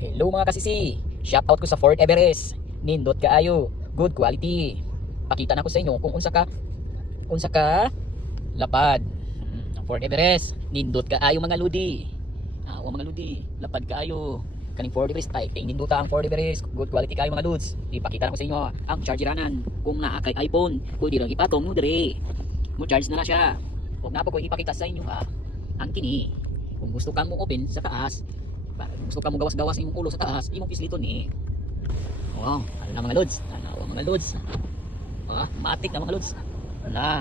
Hello mga kasisi, shout out ko sa Fort Everest. Nindot kaayo, good quality. Pakita na ko sa inyo kung unsa ka lapad. Ang Fort Everest, nindot kaayo mga ludi. Mga ludi, lapad kaayo. Kaning Fort Everest tay, nindot ang Fort Everest, good quality kaayo mga lods. Ipakita na ko sa inyo ang chargeranan. Kung naa kay iPhone, pwede lang ipatong mo dire. Mo charge na siya. Huwag na po ko ipakita sa inyo ang kini. Kung gusto kang mo open sa taas, gusto ka mo gawas-gawas yung ulo sa taas, imong pisliton ni. Wow, ano na mga lods? Mga lods? Matik na mga lods.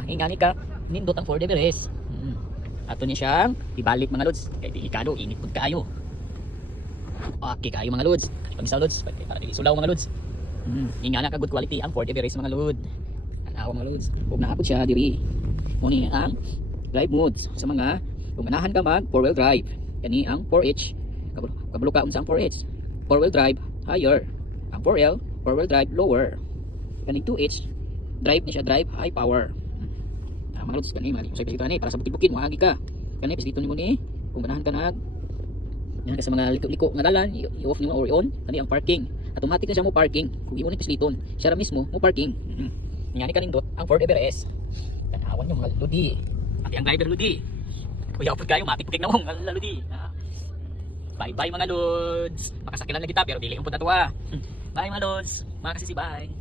Ingani ka, nindot ang Fort Everest. Ato niya siyang ibalik mga lods. Kaya delikado, init pud kayo. Okay kayo mga lods. Pag-isa lods, para isulaw mga lods. Ingana ka good quality ang Fort Everest mga lod. Mga lods. Huwag na siya diri. Muni ang drive modes sa mga kung ganahan ka mag 4-wheel drive. Kani ang 4H. Kabalo ka unsa ang 4H. 4-wheel drive higher. Ang 4L, 4-wheel drive lower. Kaning 2H, drive ni siya drive high power. Mga lods kani mali usay pilitan ni para sa bukid-bukid mo agi ka. Kani pisliton nimo ni kung ganahan ka nag yan sa mga liko-liko nga dalan, i-off nimo or on. Kani ang parking. Automatic na siya mo parking. Kung imo ni pisliton, siya ra mismo mo parking. Ngani kanindot ang Fort Everest. Tanawan niyo mga ludi. Pati ang driver ludi. Kuya pud kayo matik-tik na mo mga ludi. Bye bye mga lods. Makasakilan na kita pero dili ang pud ato. Bye mga lods. Mga kasisi bye.